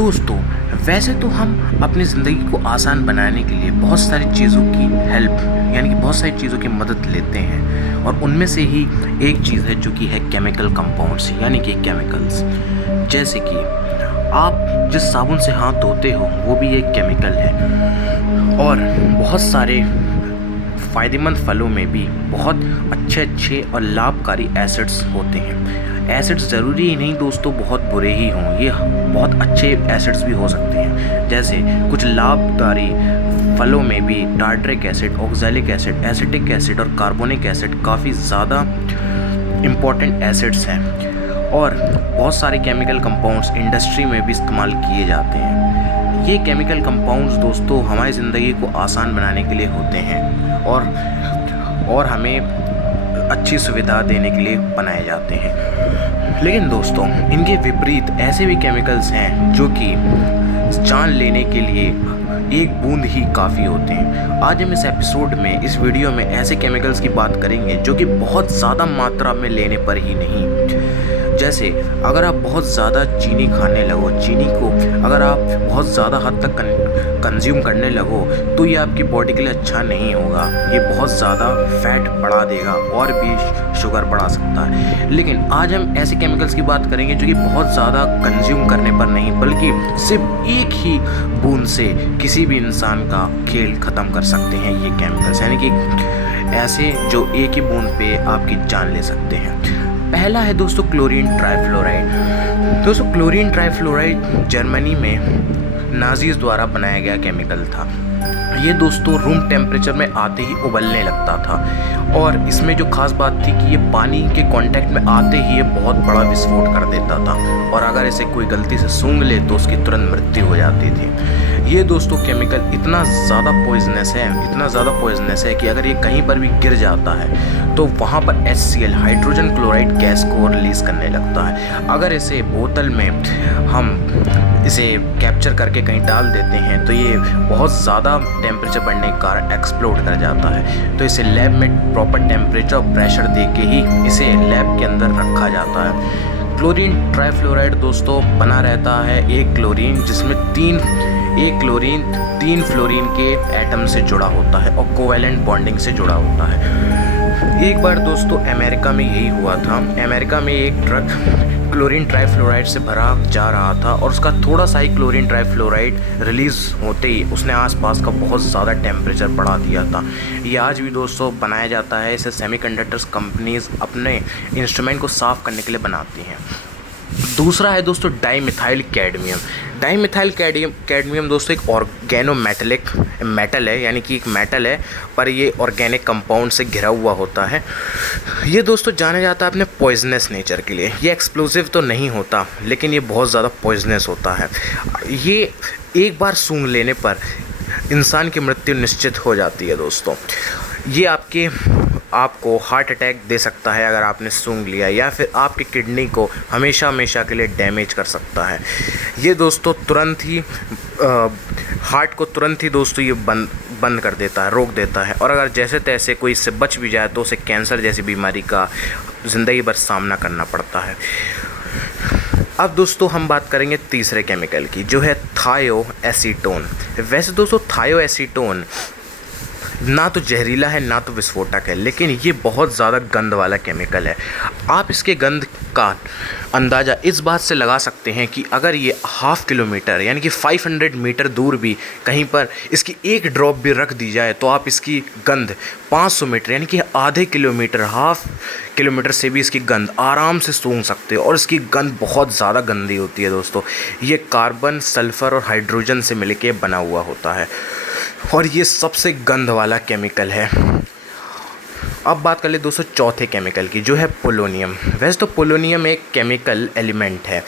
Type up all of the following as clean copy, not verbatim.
दोस्तों, वैसे तो हम अपनी ज़िंदगी को आसान बनाने के लिए बहुत सारी चीज़ों की हेल्प यानी कि बहुत सारी चीज़ों की मदद लेते हैं और उनमें से ही एक चीज़ है जो कि है केमिकल कंपाउंड्स यानी कि केमिकल्स। जैसे कि आप जिस साबुन से हाथ धोते हो वो भी एक केमिकल है और बहुत सारे फ़ायदेमंद फलों में भी बहुत अच्छे और लाभकारी एसिड्स होते हैं। एसिड्स ज़रूरी ही नहीं दोस्तों बहुत बुरे ही हों, ये बहुत अच्छे एसिड्स भी हो सकते हैं। जैसे कुछ लाभकारी फलों में भी tartaric acid, oxalic acid, acetic acid और कार्बोनिक एसिड काफ़ी ज़्यादा इम्पॉर्टेंट एसिड्स हैं और बहुत सारे केमिकल कंपाउंड्स इंडस्ट्री में भी इस्तेमाल किए जाते हैं। ये केमिकल कंपाउंड्स दोस्तों हमारी ज़िंदगी को आसान बनाने के लिए होते हैं और हमें अच्छी सुविधा देने के लिए बनाए जाते हैं। लेकिन दोस्तों इनके विपरीत ऐसे भी केमिकल्स हैं जो कि जान लेने के लिए एक बूंद ही काफ़ी होते हैं। आज हम इस एपिसोड में इस वीडियो में ऐसे केमिकल्स की बात करेंगे जो कि बहुत ज़्यादा मात्रा में लेने पर ही नहीं, जैसे अगर आप बहुत ज़्यादा चीनी खाने लगो, चीनी को अगर आप बहुत ज़्यादा हद तक कंज्यूम करने लगो तो ये आपकी बॉडी के लिए अच्छा नहीं होगा। ये बहुत ज़्यादा फैट बढ़ा देगा और भी शुगर बढ़ा सकता है। लेकिन आज हम ऐसे केमिकल्स की बात करेंगे जो कि बहुत ज़्यादा कंज्यूम करने पर नहीं बल्कि सिर्फ एक ही बूंद से किसी भी इंसान का खेल ख़त्म कर सकते हैं। ये केमिकल्स यानी कि ऐसे जो एक ही बूंद पे आपकी जान ले सकते हैं। पहला है दोस्तों क्लोरीन ट्राइफ्लोराइड। दोस्तों क्लोरीन ट्राइफ्लोराइड जर्मनी में नाजीज द्वारा बनाया गया केमिकल था। ये दोस्तों रूम टेम्परेचर में आते ही उबलने लगता था और इसमें जो खास बात थी कि ये पानी के कांटेक्ट में आते ही ये बहुत बड़ा विस्फोट कर देता था और अगर इसे कोई गलती से सूंघ ले तो उसकी तुरंत मृत्यु हो जाती थी। ये दोस्तों केमिकल इतना ज़्यादा पॉइजनस है कि अगर ये कहीं पर भी गिर जाता है तो वहाँ पर HCl हाइड्रोजन क्लोराइड गैस को रिलीज़ करने लगता है। अगर इसे बोतल में हम इसे कैप्चर करके कहीं डाल देते हैं तो ये बहुत ज़्यादा टेम्परेचर बढ़ने के कारण एक्सप्लोड कर जाता है। तो इसे लैब में प्रॉपर टेम्परेचर और प्रेशर दे के ही इसे लैब के अंदर रखा जाता है। क्लोरीन ट्राइफ्लोराइड दोस्तों बना रहता है एक क्लोरीन जिसमें तीन फ्लोरीन के एटम से जुड़ा होता है और कोवैलेंट बॉन्डिंग से जुड़ा होता है। एक बार दोस्तों अमेरिका में यही हुआ था। अमेरिका में एक ट्रक क्लोरीन ट्राइफ्लोराइड से भरा जा रहा था और उसका थोड़ा सा ही क्लोरीन ट्राइफ्लोराइड रिलीज़ होते ही उसने आसपास का बहुत ज़्यादा टेम्परेचर बढ़ा दिया था। ये आज भी दोस्तों बनाया जाता है। इसे सेमीकंडक्टर्स कंपनीज अपने इंस्ट्रूमेंट को साफ़ करने के लिए बनाती हैं। दूसरा है दोस्तों डाईमिथाइल कैडमियम दोस्तों एक ऑर्गेनोमेटेलिक मेटल है यानी कि एक मेटल है पर ये ऑर्गेनिक कंपाउंड से घिरा हुआ होता है। ये दोस्तों जाना जाता है अपने पॉइजनस नेचर के लिए। ये एक्सप्लोसिव तो नहीं होता लेकिन ये बहुत ज़्यादा पॉइजनस होता है। ये एक बार सूंघ लेने पर इंसान की मृत्यु निश्चित हो जाती है दोस्तों। ये आपको हार्ट अटैक दे सकता है अगर आपने सूंघ लिया या फिर आपकी किडनी को हमेशा के लिए डैमेज कर सकता है। ये दोस्तों तुरंत ही हार्ट को तुरंत ही दोस्तों ये बंद कर देता है, रोक देता है और अगर जैसे तैसे कोई इससे बच भी जाए तो उसे कैंसर जैसी बीमारी का ज़िंदगी भर सामना करना पड़ता है। अब दोस्तों हम बात करेंगे तीसरे केमिकल की जो है थायोएसीटोन। वैसे दोस्तों थायोएसीटोन ना तो जहरीला है ना तो विस्फोटक है लेकिन ये बहुत ज़्यादा गंध वाला केमिकल है। आप इसके गंध का अंदाज़ा इस बात से लगा सकते हैं कि अगर ये ½ किलोमीटर यानी कि 500 मीटर दूर भी कहीं पर इसकी एक ड्रॉप भी रख दी जाए तो आप इसकी गंध 500 मीटर यानी कि ½ किलोमीटर से भी इसकी गंध आराम से सूंघ सकते हो और इसकी गंध बहुत ज़्यादा गंदी होती है दोस्तों। ये कार्बन, सल्फ़र और हाइड्रोजन से मिलके बना हुआ होता है और ये सबसे गंध वाला केमिकल है। अब बात कर ले दोस्तों चौथे केमिकल की जो है पोलोनियम। वैसे तो पोलोनियम एक केमिकल एलिमेंट है।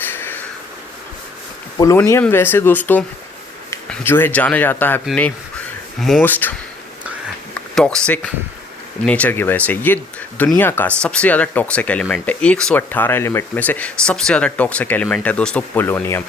पोलोनियम वैसे दोस्तों जो है जाना जाता है अपने मोस्ट टॉक्सिक नेचर की वजह से। ये दुनिया का सबसे ज़्यादा टॉक्सिक एलिमेंट है। 118 एलिमेंट में से सबसे ज़्यादा टॉक्सिक एलिमेंट है दोस्तों पोलोनियम।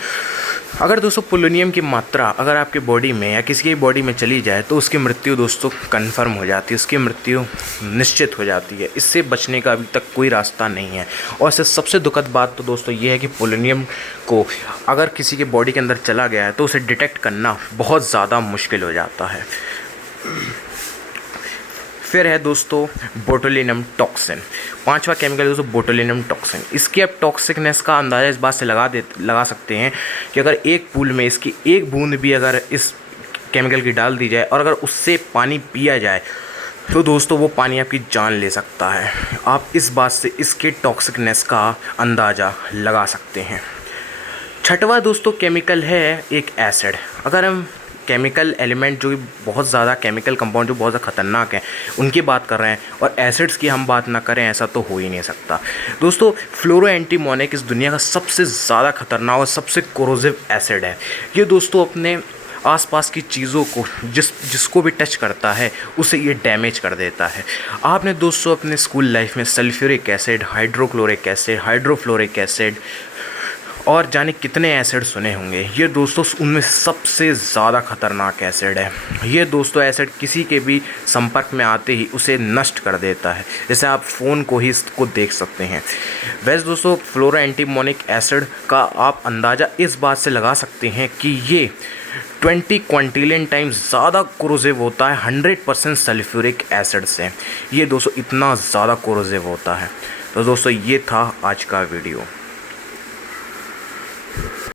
अगर दोस्तों पोलोनियम की मात्रा अगर आपके बॉडी में या किसी की बॉडी में चली जाए तो उसकी मृत्यु दोस्तों कन्फर्म हो जाती है, उसकी मृत्यु निश्चित हो जाती है। इससे बचने का अभी तक कोई रास्ता नहीं है। और इससे सबसे दुखद बात तो दोस्तों ये है कि पोलोनियम को अगर किसी के बॉडी के अंदर चला गया है तो उसे डिटेक्ट करना बहुत ज़्यादा मुश्किल हो जाता है। फिर है दोस्तों बोटुलिनम टॉक्सिन, पांचवा केमिकल दोस्तों बोटुलिनम टॉक्सिन। इसकी आप टॉक्सिकनेस का अंदाज़ा इस बात से लगा सकते हैं कि अगर एक पूल में इसकी एक बूंद भी अगर इस केमिकल की डाल दी जाए और अगर उससे पानी पिया जाए तो दोस्तों वो पानी आपकी जान ले सकता है। आप इस बात से इसके टॉक्सिकनेस का अंदाज़ा लगा सकते हैं। छठवा दोस्तों केमिकल है एक एसिड। अगर हम केमिकल एलिमेंट जो बहुत ज़्यादा केमिकल कंपाउंड जो बहुत ज़्यादा खतरनाक हैं उनकी बात कर रहे हैं और एसिड्स की हम बात ना करें, ऐसा तो हो ही नहीं सकता। दोस्तों फ्लोरो एंटीमोनिक इस दुनिया का सबसे ज़्यादा खतरनाक और सबसे कोरोसिव एसिड है। ये दोस्तों अपने आसपास की चीज़ों को जिसको भी टच करता है उसे ये डैमेज कर देता है। आपने दोस्तों अपने स्कूल लाइफ में sulphuric acid, hydrochloric acid, hydrofluoric acid और जाने कितने एसिड सुने होंगे। ये दोस्तों उनमें सबसे ज़्यादा खतरनाक एसिड है। ये दोस्तों एसिड किसी के भी संपर्क में आते ही उसे नष्ट कर देता है, जैसे आप फ़ोन को ही इसको देख सकते हैं। वैसे दोस्तों फ्लोरो एंटीमोनिक एसिड का आप अंदाज़ा इस बात से लगा सकते हैं कि ये 20 क्विंटिलियन टाइम्स ज़्यादा कोरोसिव होता है 100% सल्फ्यूरिक एसिड से। ये दोस्तों इतना ज़्यादा कोरोसिव होता है। तो दोस्तों ये था आज का वीडियो।